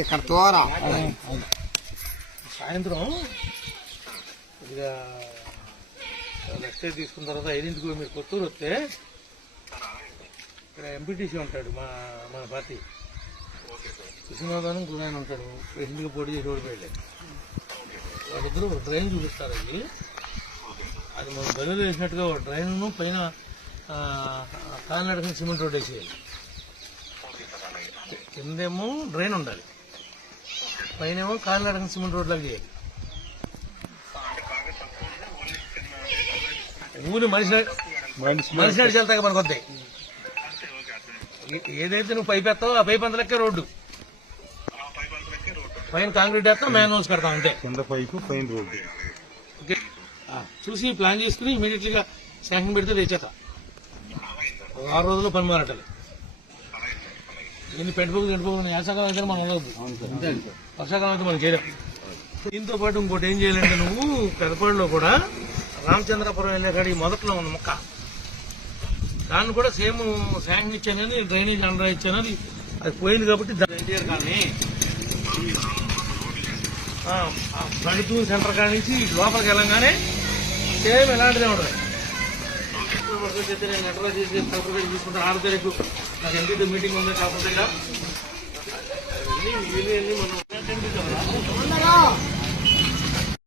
ఇక్కడ తోరా సాయంత్రం ఇక రెస్ట్ తీసుకున్న తర్వాత 5ంటికి మీరు కొత్తూరు వస్తే ఇక్కడ ఎంపీటీసీ ఉంటాడు మన పార్టీ విశ్వనాథన్ గురు ఆయన ఉంటాడు. ప్రెసిడెంట్గా పోటీ చేసి ఓడిపోయాడు. వాళ్ళిద్దరూ ఒక డ్రైన్ చూపిస్తారు. అది మనం బదులు వేసినట్టుగా ఒక డ్రైన్ను పైన కాలినడకని సిమెంట్ రోడ్ వేసేయాలి. కిందేమో డ్రైన్ ఉండాలి, పైన ఏమో కాలినడకని సిమెంట్ రోడ్ లాగా చేయాలి. ఊరి మనిషి నడిచి వెళ్తాక మనకు వద్దాయి. ఏదైతే నువ్వు పైపు ఎత్తావో ఆ పైపు అంతలెక్కే రోడ్డు, పైన కాంక్రీట్ వేస్తాం, మ్యాన్ హౌస్ కడతాం అంతే. కింద పైపు పైన రోడ్డు చూసి ప్లాన్ చేసుకుని ఇమీడియట్లీగా శాంక్షన్ పెడితే తెచ్చేస్తా. 6 రోజుల్లో పని మారటలు. ఎన్ని పెట్టుకోదు యాసకాలం అయితే మనం ఉండదు, వర్షాకాలం అయితే మనం చేయలేం. దీంతో పాటు ఇంకోటి ఏం చేయాలంటే, నువ్వు పెదపాడులో కూడా రామచంద్రపురం వెళ్ళే కాడి మొదట్లో ఉన్న మొక్క దాన్ని కూడా సేమ్ శాంక్షన్ ఇచ్చానని, డ్రైనేజ్ అండర్ ఇచ్చానని, అది పోయింది కాబట్టి కానీ బండితూ సెంటర్ కాడి నుంచి లోపలికి వెళ్ళంగానే సేమ్ ఎలాంటిదే ఉంటుంది. నేను ఎంటర్ చేసి కలెక్టర్ తీసుకుంటాను. 6 తారీఖు నాకు ఎంపీతో మీటింగ్ ఉంది కాకపోతే మనం